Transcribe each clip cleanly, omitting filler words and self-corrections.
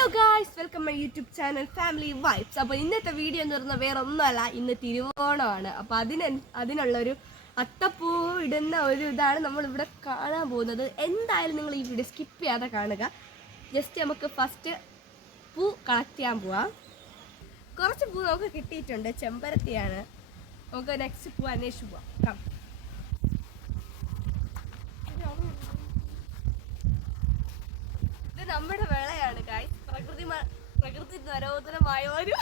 Hello guys, welcome my YouTube channel family vibes. അപ്പോൾ ഇന്നത്തെ video എന്ന് പറഞ്ഞാൽ വേറെ ഒന്നുമല്ല, ഇന്ന് തിരുവോണമാണ്. അപ്പോൾ അതിനുള്ളൊരു അത്തപ്പൂ ഇടുന്ന ഒരു ഇതാണ് നമ്മളിവിടെ കാണാൻ പോകുന്നത്. എന്തായാലും നിങ്ങൾ ഈ വീഡിയോ സ്കിപ്പ് ചെയ്യാതെ കാണുക. ജസ്റ്റ് നമുക്ക് ഫസ്റ്റ് പൂ കളക്ട് ചെയ്യാൻ പോവാം. കുറച്ച് പൂ നമുക്ക് കിട്ടിയിട്ടുണ്ട്, ചെമ്പരത്തിയാണ്. നമുക്ക് നെക്സ്റ്റ് പൂ അന്വേഷിച്ച് പോവാം. ഇത് നമ്മുടെ വിളയാണ് ഗായ്സ്. പ്രകൃതി നരോധനമായ ഒരു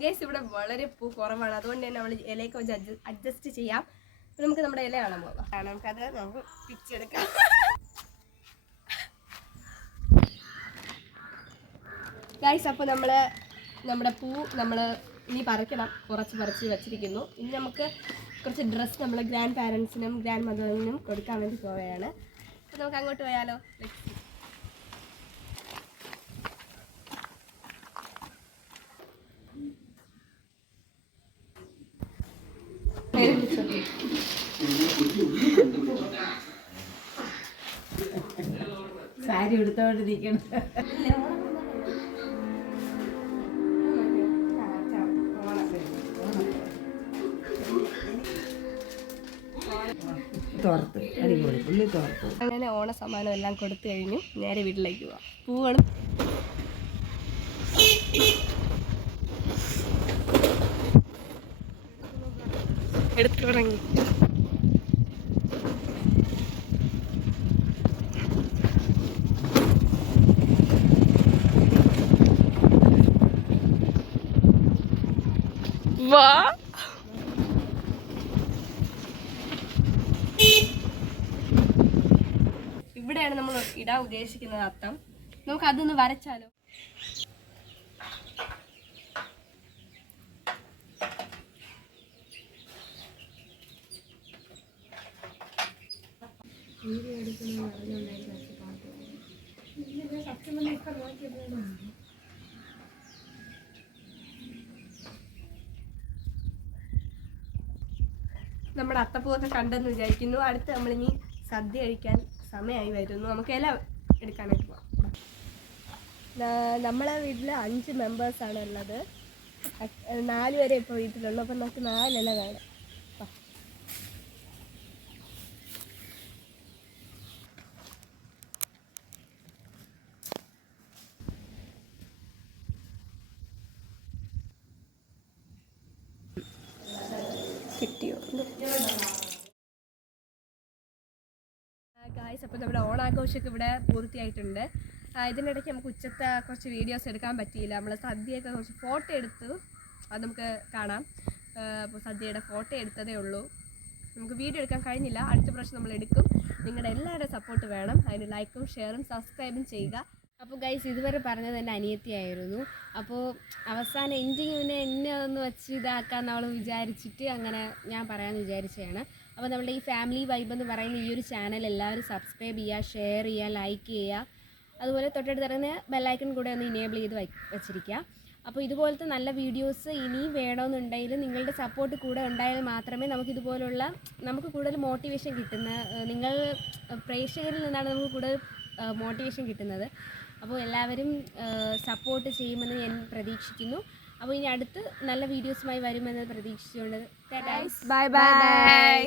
ഗൈസ്, ഇവിടെ വളരെ പൂ കുറവാണ്. അതുകൊണ്ട് തന്നെ നമ്മൾ ഇലയൊക്കെ വെച്ച് അഡ്ജസ്റ്റ് ചെയ്യാം. നമുക്ക് നമ്മുടെ ഇല കാണാൻ പോകാം. നമുക്ക് പിച്ചെടുക്കാം. ഗൈസ്, അപ്പോൾ നമ്മുടെ പൂ ഇനി പറിക്കണം. പറിച്ച് വെച്ചിരിക്കുന്നു. ഇനി നമുക്ക് കുറച്ച് ഡ്രസ്സ് നമ്മൾ ഗ്രാൻഡ് പാരൻസിനും ഗ്രാൻഡ് മദറിനും കൊടുക്കാൻ വേണ്ടി പോവുകയാണ്. അപ്പോൾ നമുക്ക് അങ്ങോട്ട് പോയാലോ? സാരി എടുത്തോണ്ടിരിക്കണം. അങ്ങനെ ഓണ സമ്മാനം എല്ലാം കൊടുത്തു കഴിഞ്ഞു. നേരെ വീട്ടിലേക്ക് പോവാം. പൂവുകളും എടുത്തു തുടങ്ങി. വാ, ഇവിടെയാണ് നമ്മൾ ഇടാൻ ഉദ്ദേശിക്കുന്നത് അത്തം. നമുക്ക് അതൊന്ന് വരച്ചാലോ? നമ്മുടെ അത്തപ്പൂവൊക്കെ കണ്ടെന്ന് വിചാരിക്കുന്നു. അടുത്ത് നമ്മളിനി സദ്യ കഴിക്കാൻ സമയമായി വരുന്നു. നമുക്ക് ഇല എടുക്കാനായിട്ട് പോവാം. നമ്മളെ വീട്ടിൽ 5 മെമ്പേഴ്സാണ് ഉള്ളത്. 4 പേരെ ഇപ്പോൾ വീട്ടിലുള്ളൂ. അപ്പം നമുക്ക് 4 ഇല കാണാം. കിട്ടിയോ ഗായ്സ്? അപ്പോൾ നമ്മുടെ ഓണാഘോഷമൊക്കെ ഇവിടെ പൂർത്തിയായിട്ടുണ്ട്. ഇതിനിടയ്ക്ക് നമുക്ക് ഉച്ചത്തെ കുറച്ച് വീഡിയോസ് എടുക്കാൻ പറ്റിയില്ല. നമ്മൾ സദ്യയൊക്കെ കുറച്ച് ഫോട്ടോ എടുത്തു, അത് നമുക്ക് കാണാം. അപ്പോൾ സദ്യയുടെ ഫോട്ടോ എടുത്തതേ ഉള്ളൂ. നമുക്ക് വീഡിയോ എടുക്കാൻ കഴിഞ്ഞില്ല. അടുത്ത പ്രാവശ്യം നമ്മൾ എടുക്കും. നിങ്ങളുടെ എല്ലാവരുടെയും സപ്പോർട്ട് വേണം. അതിന് ലൈക്കും ഷെയറും സബ്സ്ക്രൈബും ചെയ്യുക. അപ്പോൾ ഗൈസ്, ഇതുവരെ പറഞ്ഞത് എൻ്റെ അനിയത്തിയായിരുന്നു. അപ്പോൾ അവസാനം എൻഡിങ്ങിനെ എന്നെ ഒന്ന് വെച്ച് ഇതാക്കാൻ അവൾ വിചാരിച്ചിട്ട് അങ്ങനെ ഞാൻ പറയാമെന്ന് വിചാരിച്ചതാണ്. അപ്പോൾ നമ്മുടെ ഈ ഫാമിലി വൈബ് എന്ന് പറയുന്ന ഈ ഒരു ചാനൽ എല്ലാവരും സബ്സ്ക്രൈബ് ചെയ്യുക, ഷെയർ ചെയ്യുക, ലൈക്ക് ചെയ്യുക. അതുപോലെ തൊട്ടടുത്ത് ഇറങ്ങുന്ന ബെല്ലൈക്കൺ കൂടെ ഒന്ന് ഇനേബിൾ ചെയ്ത് വെച്ചിരിക്കുക. അപ്പോൾ ഇതുപോലത്തെ നല്ല വീഡിയോസ് ഇനിയും വേണമെന്നുണ്ടെങ്കിൽ നിങ്ങളുടെ സപ്പോർട്ട് കൂടെ ഉണ്ടായാൽ മാത്രമേ നമുക്ക് കൂടുതൽ മോട്ടിവേഷൻ നിങ്ങൾ പ്രേക്ഷകരിൽ നിന്നാണ് നമുക്ക് കൂടുതൽ മോട്ടിവേഷൻ കിട്ടുന്നത്. അപ്പോൾ എല്ലാവരും സപ്പോർട്ട് ചെയ്യുമെന്ന് ഞാൻ പ്രതീക്ഷിക്കുന്നു. അപ്പോൾ ഇനി അടുത്ത് നല്ല വീഡിയോസുമായി വരുമെന്ന് പ്രതീക്ഷിച്ചുകൊണ്ട് ബൈ ബൈ.